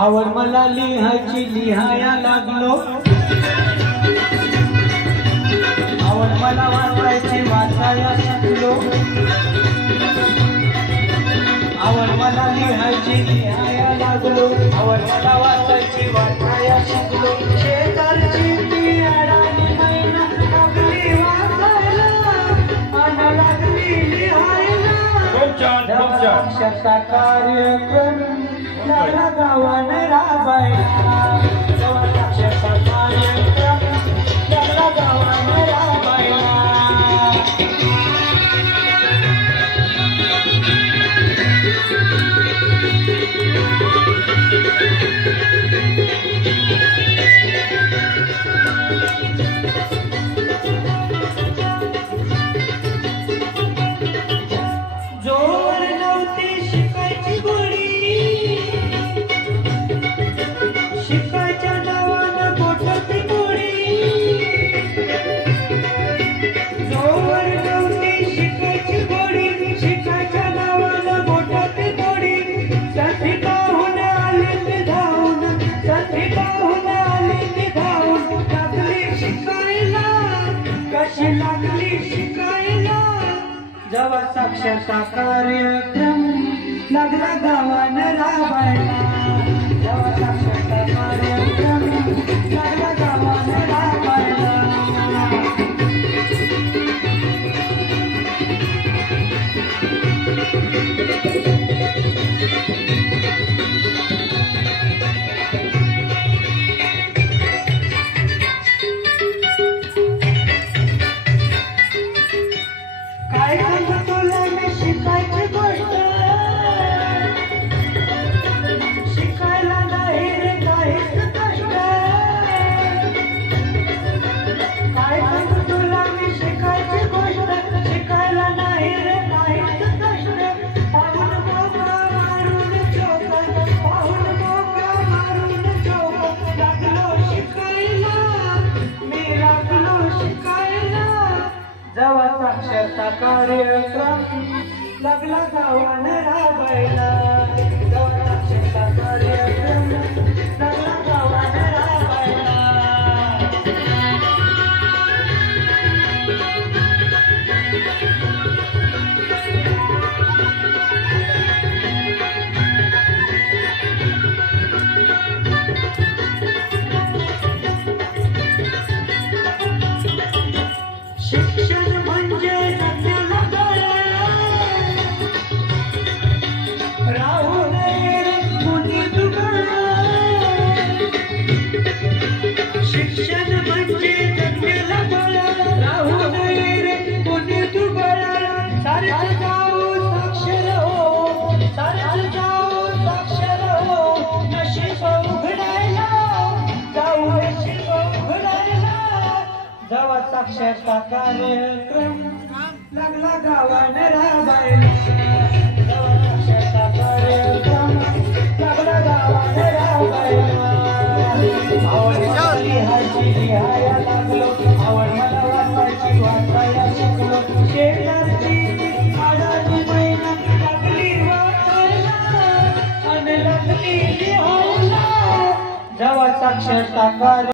आवड मला लिहायची लिहाया लागलो, आवड मला वाचायची वाचाया शिकलो, आवड मला लिहायची लिहाया लागलो, आवड मला वाचायची वाचाया शिकलो. शेजारची ती अडाणी मैना लागली वाचायला आणि लागली लिहायला. अक्षरचा कार्यक्रम लागला गावाने राबायला, अक्षरचा कार्यक्रम लागला गावाने राबायला. जोर नव्हती शिकायची गोडी, शिकायच्या नावानं गोठती गोडी. जोर नव्हती शिकायची गोडी, शिकायच्या नावानं गोठती गोडी. साठी पाहून आली मी धावून, साठी पाहून आली मी धावून. लागली शिकायला, कशी लागली शिकायला. जेव्हा साक्षरता कार्यक्रम लागला गावानं राबायला, जेव्हा साक्षरता कार्यक्रम लागला गावानं राबायला. काय सांगू तुला मी शिकायची गोष्ट, शिकायला नाही रे काहीच कष्ट. काय सांगू तुला मी शिकायची गोष्ट, शिकायला नाही रे काहीच कष्ट. पाहून मोका मारून चोक, पाहून मोका मारून चोक. लागलो शिकायला, मी लागलो शिकायला. जेव्हा साक्षरता कार्यक्रम लागला गावानं राबायला, जेव्हा साक्षरता कार्यक्रम लागला गावानं राबायला. शिक्षण म्हणजे जगण्याला गळा, राहू नये रे कुणी दुबळा. शिक्षण म्हणजे जगण्याला गळा, राहू नये रे कुणी दुबळा. सारेच जाऊ साक्षर हो, सारेच जाऊ साक्षर हो. नशीब उघडायला जाऊ, नशीब उघडायला. जेव्हा साक्षरता कार्यक्रम लागला गावाने राबायला, जेव्हा साक्षरता कार्यक्रम लागला गावाने राबायला. आवड मला लिहायची लिहाया लागलो, आवड मला वाचायची वाचाया शिकलो. शेजारची अडाणी मैना लागली वाचायला आणि लागली लिहायला. जेव्हा साक्षरता कार्य